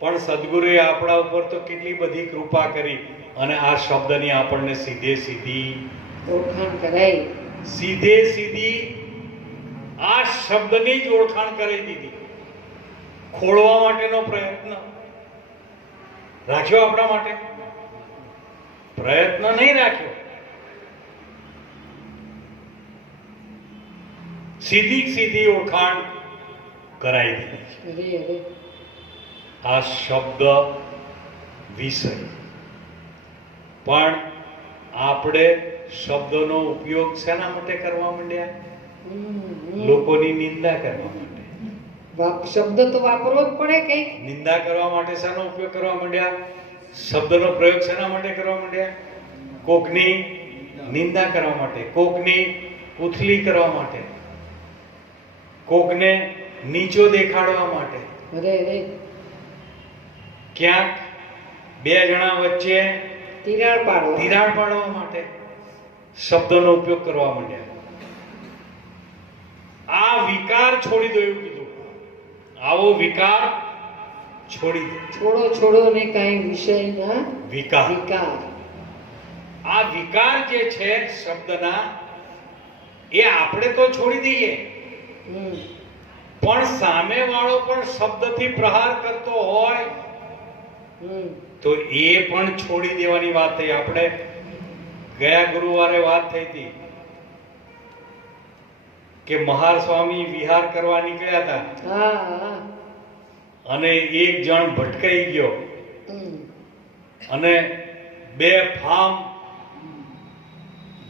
પણ સદગુરુએ આપણા ઉપર તો કેટલી બધી કૃપા કરી અને આ શબ્દની આપણને સીધે સીધી ઓળખાણ કરાઈ. સીધે સીધી આ શબ્દની જ ઓળખાણ કરી દીધી. ખોળવા માટેનો પ્રયત્ન રાખ્યો આપણા માટે? પ્રયત્ન નહીં રાખ્યો. સીધી ઓળખાણ કરાવી દીધી છે. અરે અરે આ શબ્દ વિષય. પણ આપણે શબ્દનો ઉપયોગ શેના માટે કરવા માંડ્યા? લોકોની નિંદા કરવા માટે. શબ્દ તો વાપરવો જ પડે કઈ. નિંદા કરવા માટે શેનો ઉપયોગ કરવા માંડ્યા? શબ્દનો પ્રયોગ શેના માટે કરવા માંડ્યા? કોકની નિંદા કરવા માટે, કોકની ઉથલી કરવા માટે, કોકને નીચો દેખાડવા માટે, અરે અરે ક્યાંક બે જણા વચ્ચે તિરાડ પાડવા માટે શબ્દનો ઉપયોગ કરવા માંડ્યા. આ વિકાર છોડી દો એવું કીધું. આવો વિકાર છોડી દો. છોડો ને કાંઈ વિષયના વિકાર. આ વિકાર જે છે શબ્દના, એ આપણે તો છોડી દઈએ, પણ સામે વાળો પણ શબ્દથી પ્રહાર કરતો હોય તો એ પણ છોડી દેવાની વાત થઈ. આપણે ગયા ગુરુવારે વાત થઈ હતી કે મહાર સ્વામી વિહાર કરવા નીકળ્યા હતા અને એક જણ ભટકાઈ ગયો અને બે ફામ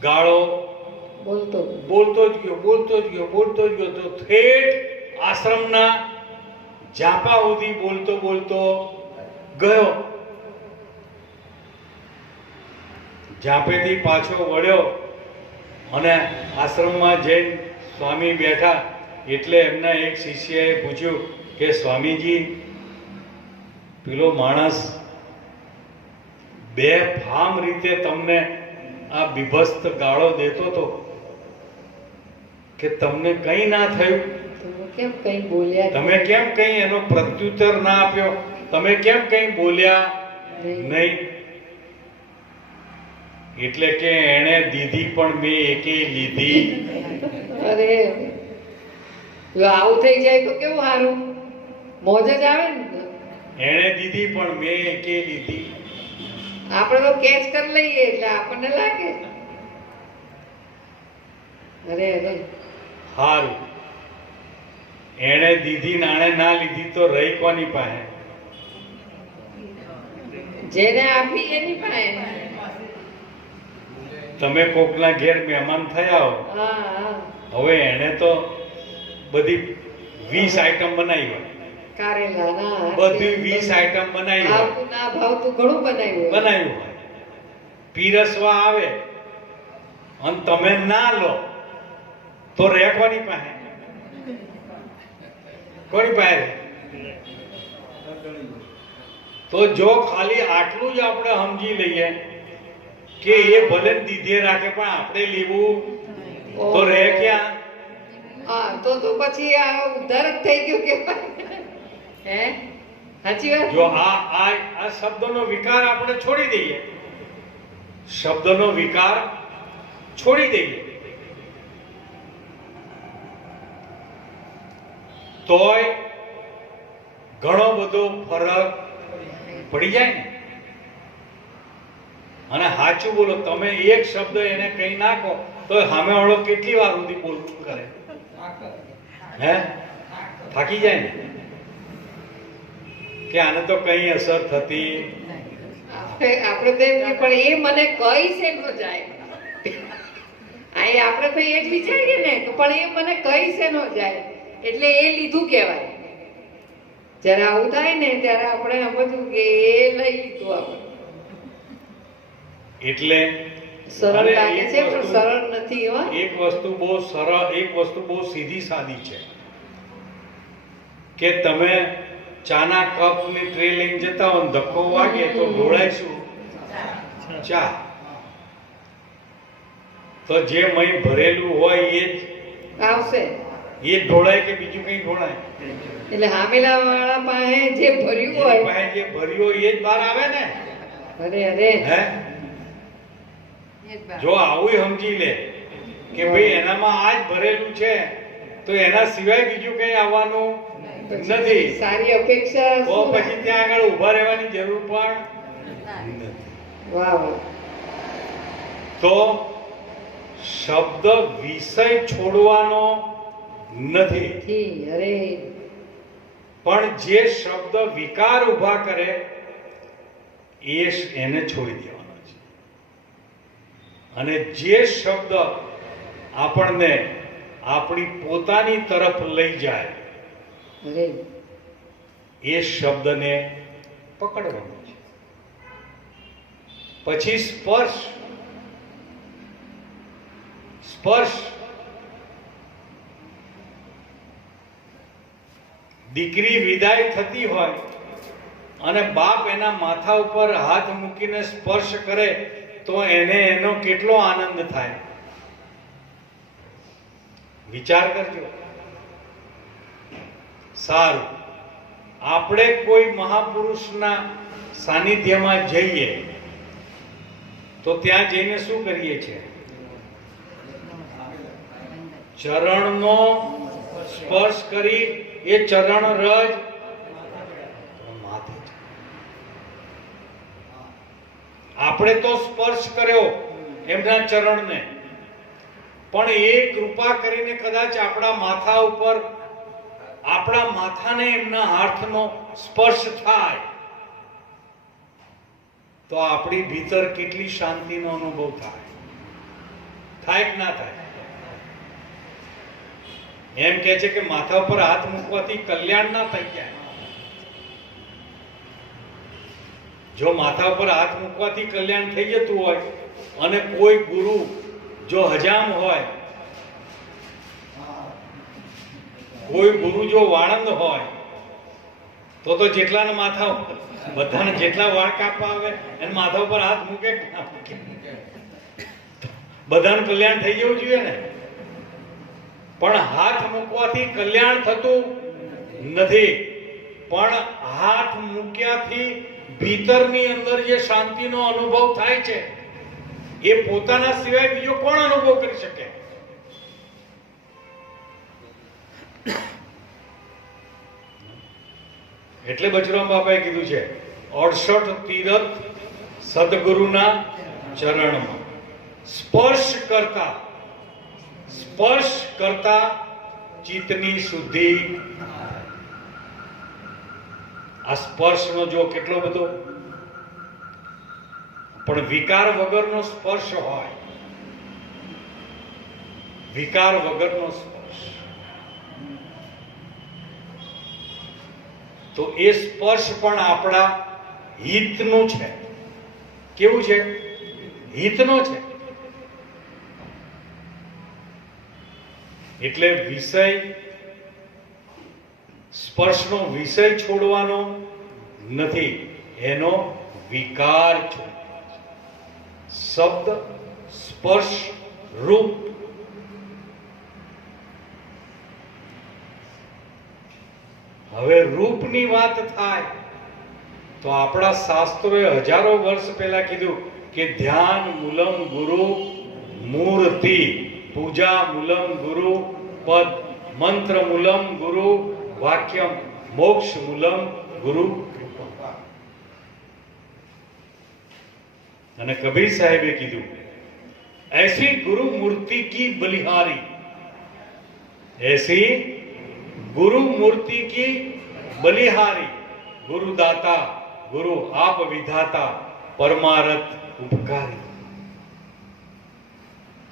ગાળો બોલતો જ ગયો તો ઠેઠ આશ્રમના ઝાપા સુધી બોલતો ગયો. ઝાપેથી પાછો વળ્યો અને આશ્રમમાં જઈને સ્વામી બેઠા એટલે એમના એક શિષ્યએ પૂછ્યું કે સ્વામીજી, પેલો માણસ બે ફામ રીતે તમને આ બીભત્સ ગાળો દેતો હતો કે તમને કંઈ ના થયું? તમે કેમ કંઈ એનો પ્રત્યુત્તર ના આપ્યો? તમે કેમ કંઈ બોલ્યા નહીં? એટલે કે એણે દીધી પણ મેં એકે લીધી. અરે આવું થઈ જાય તો કેવું સારું, મોજ જ આવે ને. એણે દીધી પણ મેં એકે લીધી. આપણે તો કેચ કરી લઈએ એટલે આપણને લાગે. અરે અરે હારું, એણે દીધી નાણે ના લીધી તો રહી કોની પાસે? જેને આપી એની પાસે. તમે કોકના ઘેર મહેમાન થયા હો, હવે એને તો બધી 20 આઈટમ બનાવી હોય, બધી 20 આઈટમ બનાવી હોય, ઘણું બનાવ્યું હોય, પીરસવા આવે અને તમે ના લો તો રે કોની પાસે? કોની પાસે? તો જો ખાલી આટલું જ આપણે સમજી લઈએ કે એ ભલે દીધે રાખે પણ આપણે લેવું તો રહે ક્યાં? તો પછી આ ઉદ્ધાર જ થઈ ગયું કે હે? સાચી વાત. જો આ શબ્દનો વિકાર આપણે છોડી દઈએ, શબ્દનો વિકાર છોડી દઈએ તોય ઘણો બધો ફરક પડી જાય ને. અને સાચું બોલો, તમે એક શબ્દ એને કઈ નાખો તો સામે વાળો કેટલી વાર સુધી બોલતું કરે? હે? થાકી જાય ને કે આને તો કઈ અસર થતી. આપણે તો એમ પણ એ મને કઈ છે નો જાય. આપણે તો એ જ વિચારીએ ને પણ એ મને કઈ છે નો જાય એટલે એ લીધું કહેવાય. જયારે આવું થાય ને ત્યારે આપણે સમજવું કે એ લઈ લીધું આપણે. એટલે સરળ લાગે છે પણ સરળ નથી. એક વસ્તુ બહુ સરળ, એક વસ્તુ બહુ સીધી સાદી છે કે તમે ચાના કપની ટ્રે લઈને જતા હો, ધક્કો વાગે તો ઢોળાય શું? ચા. તો જે મય ભરેલું હોય એ જ આવશે, એ જ ઢોળાય કે બીજું કઈ ઢોળાય? એટલે હામેલા વાળા પાસે જે ભર્યું હોય, પાસે જે ભર્યું હોય એ જ બહાર આવે ને. અરે અરે હે, જો આવું સમજી લે કે ભાઈ એનામાં આ જ ભરેલું છે તો એના સિવાય બીજું કઈ આવવાનું નથી. સારી અપેક્ષા તો પછી ત્યાં આગળ ઊભા રહેવાની જરૂર પણ નથી. વાહ વાહ. તો શબ્દ વિષય છોડવાનો નથી. થી અરે પણ જે શબ્દ વિકાર ઊભા કરે એને છોડી દેવાનો છે. અને જે શબ્દ આપણને આપણી પોતાની તરફ લઈ જાય અરે એ શબ્દને પકડવાનો છે. પછી સ્પર્શ દીકરી વિદાય થતી હોય અને બાપ એના માથા ઉપર હાથ મૂકીને સ્પર્શ કરે તો એને એનો કેટલો આનંદ થાય. વિચાર કરજો. સારું, આપણે કોઈ મહાપુરુષના સાનિધ્યમાં જઈએ તો ત્યાં જઈને શું કરીએ છીએ? ચરણનો સ્પર્શ કરી એ ચરણ રજ માથે છે. આપણે તો સ્પર્શ કર્યો એમના ચરણને, પણ એ કૃપા કરીને કદાચ આપણા માથા ઉપર, આપણા માથાને એમના હાથનો સ્પર્શ થાય તો આપણી ભીતર કેટલી શાંતિનો અનુભવ થાય કે ના થાય? એમ કે છે કે માથા ઉપર હાથ મૂકવાથી કલ્યાણ ના થઈ જાય. જો માથા ઉપર હાથ મૂકવાથી કલ્યાણ થઈ જતું હોય અને કોઈ ગુરુ જો હજામ હોય, કોઈ ગુરુ જો વાળંદ હોય તો જેટલાના માથા બધાને જેટલા વાળ કાપવા આવે એને માથા ઉપર હાથ મૂકે કે ના મૂકે? બધાનું કલ્યાણ થઈ જવું જોઈએ ને. પણ હાથ મૂકવાથી કલ્યાણ થતું નથી, પણ હાથ મૂક્યાથી ભીતરની અંદર જે શાંતિનો અનુભવ થાય છે એ પોતાના સિવાય બીજો કોણ અનુભવ કરી શકે? એટલે બચરામ બાપાએ કીધું છે 68 તીરથ સદગુરુના ચરણમાં. સ્પર્શ કરતા ચિત્તની શુદ્ધિ. આ સ્પર્શનો જો કેટલો બધો, પણ વિકાર વગરનો સ્પર્શ હોય, વિકાર વગરનો સ્પર્શ, તો એ સ્પર્શ પણ આપણા હિતનું છે. કેવું છે? હિતનો છે. એટલે વિષય, સ્પર્શનો વિષય છોડવાનો નથી, એનો વિકાર છોડવાનો. શબ્દ, સ્પર્શ, રૂપ. હવે રૂપની વાત થાય તો આપણા શાસ્ત્રોએ હજારો વર્ષ પહેલા કીધું કે ધ્યાન મૂલમ ગુરુ મૂર્તિ, પૂજા મૂલમ ગુરુ પદ, મંત્ર મૂલમ ગુરુ વાક્યમ, મોક્ષ મૂલમ ગુરુ કૃપા. અને કબીર સાહેબે કીધું ऐसी गुरु मूर्ति की बलिहारी, ऐसी गुरु मूर्ति की बलिहारी, गुरु दाता, गुरु आप विधाता, परमारथ उपकारी.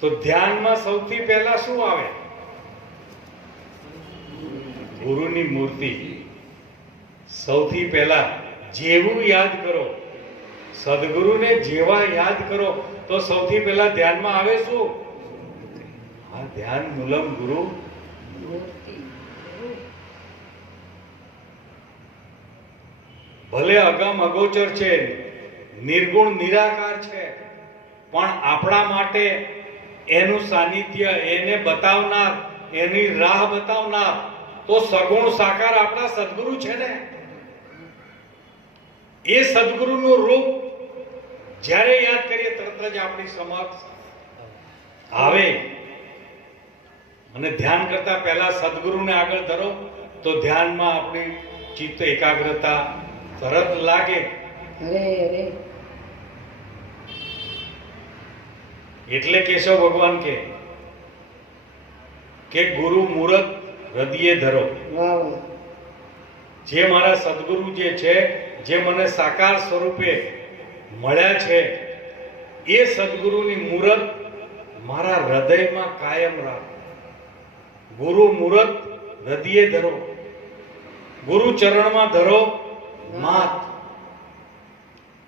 તો ધ્યાનમાં સૌથી પહેલા શું આવે? ગુરુની મૂર્તિ. સૌથી પહેલા જેવું યાદ કરો, સદગુરુને જેવા યાદ કરો તો સૌથી પહેલા ધ્યાનમાં આવે શું? આ ધ્યાન મૂલમ ગુરુ. ભલે અગમ અગોચર છે, નિર્ગુણ નિરાકાર છે, પણ આપણા માટે એનું સાનિધ્ય, એને બતાવનાર, એની રાહ બતાવનાર તો સગુણ સાકાર આપણા સદગુરુ છે ને. એ સદગુરુનું રૂપ જ્યારે યાદ કરીએ તરત જ આપણી સમક્ષ આવે. અને ધ્યાન કરતા પહેલા સદગુરુને આગળ ધરો તો ધ્યાનમાં આપણી ચિત્ત એકાગ્રતા તરત લાગે. એટલે કેશવ ભગવાન કે ગુરુ મૂરત હૃદયે ધરો. વાહ વાહ. જે મારા સદગુરુ જે છે, જે મને સાકાર સ્વરૂપે મળ્યા છે, એ સદગુરુની મૂરત મારા હૃદયમાં કાયમ રાખો. ગુરુ મૂરત હૃદયે ધરો, ગુરુ ચરણમાં ધરો માથ.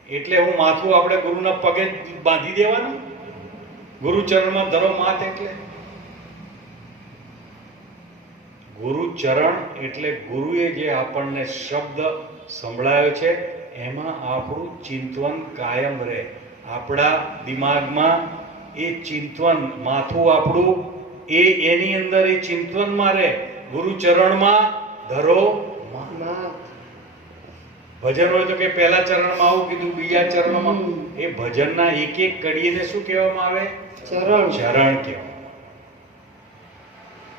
એટલે હું માથું આપણે ગુરુના પગે બાંધી દેવાનું. ગુરુ ચરણમાં ધરો માથ એટલે ગુરુ ચરણ એટલે ગુરુએ જે આપણને શબ્દ સંભળાયો છે એમાં આપણું ચિંતવન કાયમ રહે. આપણા દિમાગમાં એ ચિંતવન, માથું આપણું એની અંદર એ ચિંતવનમાં રહે. ગુરુ ચરણમાં ધરો માથ. માત. ભજન હોય તો કે પહેલા ચરણમાં આવું કીધું, બીજા ચરણમાં. એ ભજનના એક એક કડીને શું કહેવામાં આવે? ચરણ. ચરણ કહેવામાં.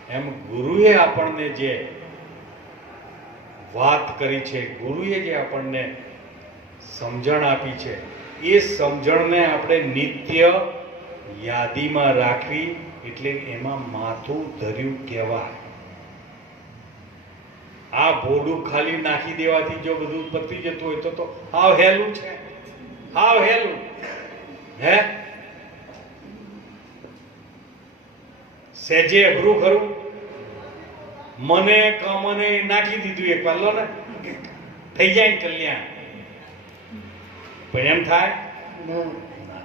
એમ ગુરુએ આપણને જે વાત કરી છે, ગુરુએ જે આપણને સમજણ આપી છે, એ સમજણને આપણે નિત્ય યાદીમાં રાખવી, એટલે એમાં માથું ધર્યું કહેવાય. આ ભોડું ખાલી નાખી દેવાથી જો બધું પતી જતું હોય તો હાવ હેલું છે, હાવ હેલું. હે સેજે અઘરું ખરું. મને કમને નાખી દીધું એક વાર, લો ને થઈ જાય ને કલ્યાણ. પણ એમ થાય ના.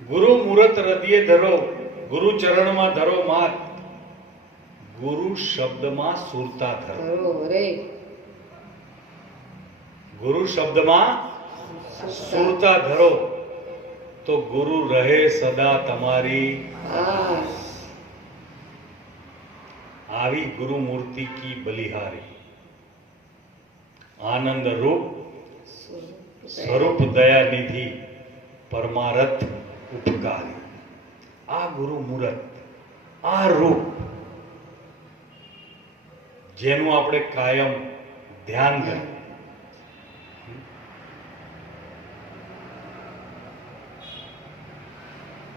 ગુરુ મૂરત હૃદયે ધરો, ગુરુ ચરણમાં ધરો માથ. ગુરુ શબ્દમાં સુરતા ધરો. ધરો રે. ગુરુ શબ્દમાં સુરતા ધરો તો ગુરુ રહે સદા તમારી. આસ. આવી ગુરુ મૂર્તિ કી બલિહારી, આનંદ રૂપ સ્વરૂપ દયા નિધિ, પરમારથ ઉપકારી. આ ગુરુ મૂરત, આ રૂપ જેનું આપણે કાયમ ધ્યાન કરીએ.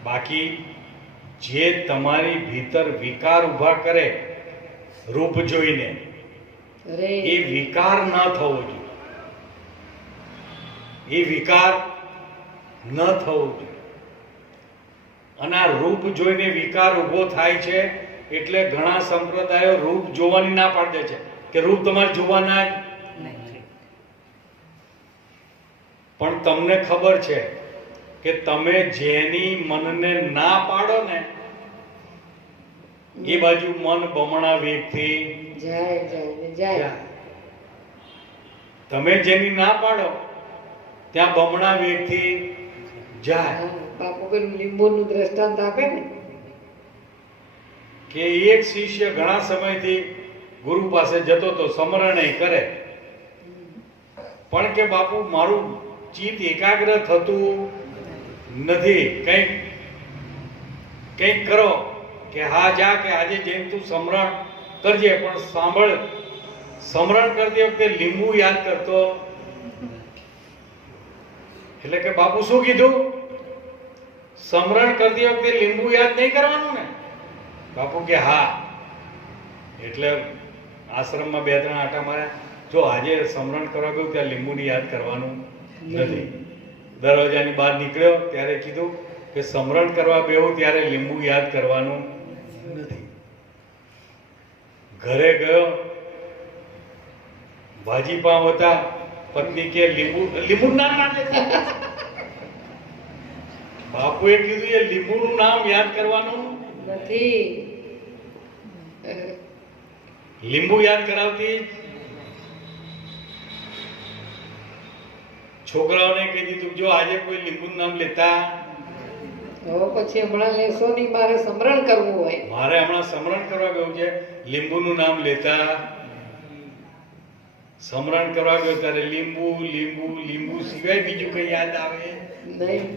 બાકી જે તમારી ભીતર વિકાર ઉભા કરે રૂપ જોઈને, રે. એ વિકાર ન થવો જોઈએ. એ વિકાર ન થવો જોઈએ. અને આ રૂપ જોઈને વિકાર ઉભો થાય છે એટલે ઘણા સંપ્રદાયો રૂપ જોવાની ના પાડે છે કે રૂપ તમારે જોવાના જ નહીં. પણ તમને ખબર છે કે તમે જેની મનને ના પાડો ને એ બાજુ મન બમણા વેગથી જાય જાય જાય. તમે જેની ના પાડો ત્યાં બમણા વેગથી જાય. હા, બાપુ પેલું લીંબુનું દ્રષ્ટાંત આપે ને, કે એક શિષ્ય ઘણા સમયથી ગુરુ પાસે જતો તો સમરણે કરે, પણ કે બાપુ મારું ચિત્ત એકાગ્ર થતું નથી, કંઈક કરો કે હા જા કે આજે જઈને તું સમરણ કરજે, પણ સાંભળ, સમરણ કરતી વખતે લીંબુ યાદ કરતો. એટલે કે બાપુ શું કીધું? સમરણ કરતી વખતે લીંબુ યાદ નહીં કરવાનું ને? બાપુ કે હા. એટલે આશ્રમમાં 2-3 આટા માર્યા. જો આજે સમરણ કરવા ગયું ત્યાં લીંબુની યાદ કરવાનું નથી. દરવાજાની બહાર નીકળ્યો ત્યારે કીધું કે સમરણ કરવા બેહું ત્યારે લીંબુ યાદ કરવાનું નથી. ઘરે ગયો, ભાજી પાવ હતા, પત્ની કે લીંબુ નામ ના લેતા. બાપુએ કીધું એ લીંબુનું નામ યાદ કરવાનું નથી. લીંબુ યાદ કરાવતી છોકરાઓને કહી દીધું જો આજે કોઈ લીંબુનું નામ લેતા, હવે પછી હમણાં લેશો નહીં, મારે સમરણ કરવું હોય. મારે હમણાં સમરણ કરવા ગયું છે, લીંબુનું નામ લેતા. સમરણ કરવા ગયો ત્યારે લીંબુ લીંબુ લીંબુ સિવાય બીજું કઈ યાદ આવે નહીં.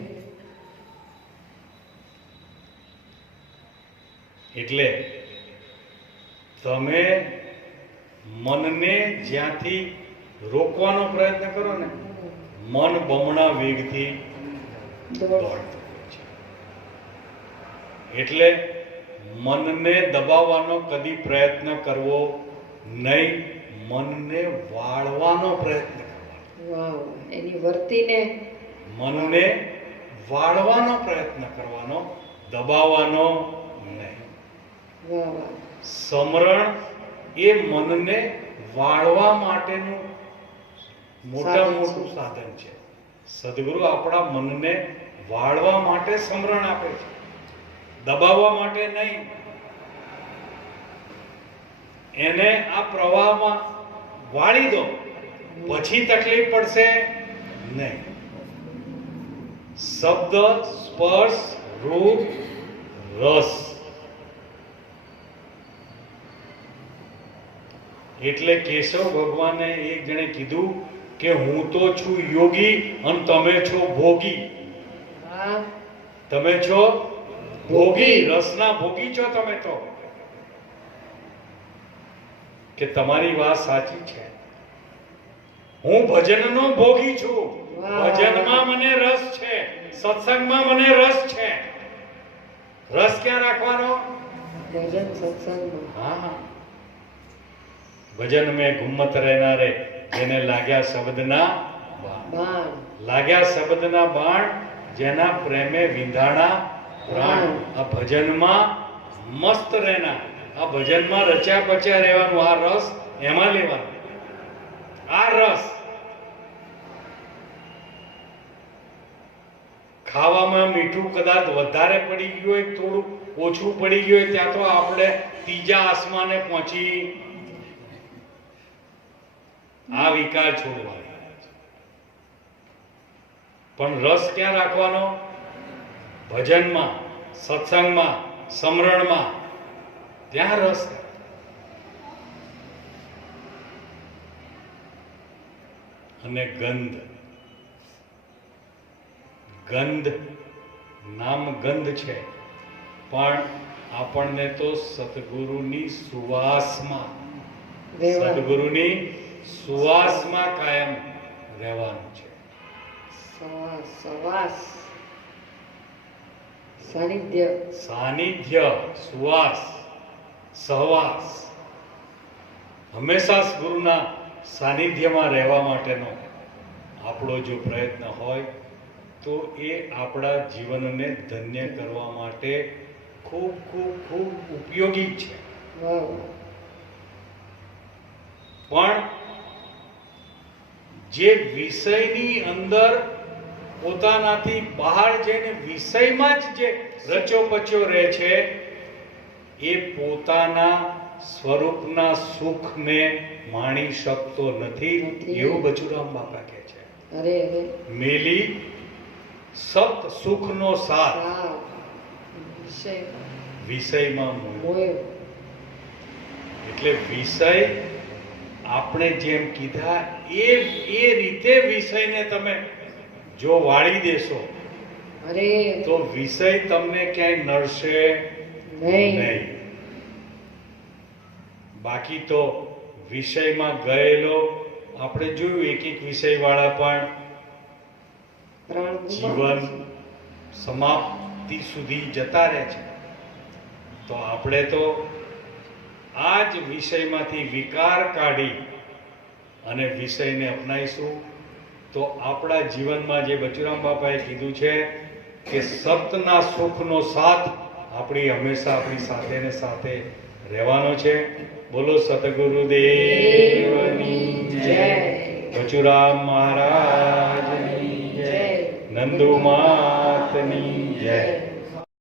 એટલે તમે મનને જ્યાંથી રોકવાનો પ્રયત્ન કરો ને, મન બમણા વેગથી દોડતું હોય છે. એટલે મનને દબાવવાનો કદી પ્રયત્ન કરવો નહીં, મનને વાળવાનો પ્રયત્ન કરવાનો. વાહ, એની વર્તીને મનને વાળવાનો પ્રયત્ન કરવાનો, દબાવવાનો નહીં. વાહ વાહ. સમરણ એ મનને વાળવા માટેનું મોટામાં મોટું સાધન છે. સદગુરુ આપણા મનને વાળવા માટે સમરણ આપે છે, દબાવવા માટે નહીં. એને આ પ્રવાહમાં વાળી દો, પછી તકલીફ પડશે નહીં. શબ્દ, સ્પર્શ, રૂપ, રસ, એટલે કેશવ ભગવાને એક જણે કીધું કે હું તો છું યોગી અને તમે છો ભોગી. હા, તમે છો ભોગી, રસના ભોગી છો તમે તો. કે તમારી વાત સાચી છે. હું ભજનનો ભોગી છું. વાહ. ભજનમાં મને રસ છે, સત્સંગમાં મને રસ છે. રસ ક્યાં રાખવાનો? ભજન સત્સંગમાં. હા, ભજન મેં ગુમ્મત રહેનારે, જેને લાગ્યા શબ્દના બાણ. બાણ. લાગ્યા શબ્દના બાણ, જેના પ્રેમે વિંધાણા પ્રાણ. આ ભજનમાં મસ્ત રહેના, આ ભજનમાં રચ્યા પચ્યા રહેવાનું. આ રસ એમાં લેવાનો. આ રસ ખાવામાં મીઠું કદાચ વધારે પડી ગયું હોય, થોડું ઓછું પડી ગયું હોય, ત્યાં તો આપણે ત્રીજા આસમાને પહોંચી આ વિકાર છોડવાનો. પણ રસ ક્યાં રાખવાનો? ભજનમાં, સત્સંગમાં, સમરણમાં. ત્યાં રસ. અને ગંધ, ગંધ નામ ગંધ છે, પણ આપણને તો સદગુરુની સુવાસમાં, સદગુરુની સુવાસમાં કાયમ રહેવાનું છે. સવાસ, સવાસ, સાનિધ્ય. સાનિધ્ય, સુવાસ, સહવાસ. હંમેશા ગુરુના સાનિધ્યમાં રહેવા માટેનો આપણો જો પ્રયત્ન હોય તો એ આપણા જીવનને ધન્ય કરવા માટે ખૂબ ખૂબ ખૂબ ઉપયોગી છે. વાહ. પણ જે વિષયની અંદર પોતાનાથી બહાર જઈને વિષયમાં જ જે રચો પચ્યો રહે છે, એ પોતાના સ્વરૂપના સુખને માણી શકતો નથી, એવું બચુરામ બાપા કહે છે. અરે અરે. મેલી સત સુખનો સાથ, હા. વિષય વિષયમાં મોહ. મોયો. એટલે વિષય આપણે જેમ કીધા એ રીતે વિષયને તમે જો વાળી દેશો અરે તો વિષય તમને ક્યાંય નડશે નહીં. નહીં. બાકી તો વિષયમાં ગયેલો આપણે જોયું, એક એક વિષય વાળા પણ પ્રાણ જીવન સમાપ્તિ સુધી જતા રહે છે. તો આપણે તો આ જ વિષયમાંથી વિકાર કાઢી અને વિષયને અપનાવીશું તો આપણા જીવનમાં જે બચુરામ બાપાએ કીધું છે કે સતના સુખનો સાથ આપણી હંમેશા આપણી સાથે ને સાથે રહેવાનો છે. બોલો સતગુરુદેવની જય, બચુરામ મહારાજની જય, નંદુ માતની જય.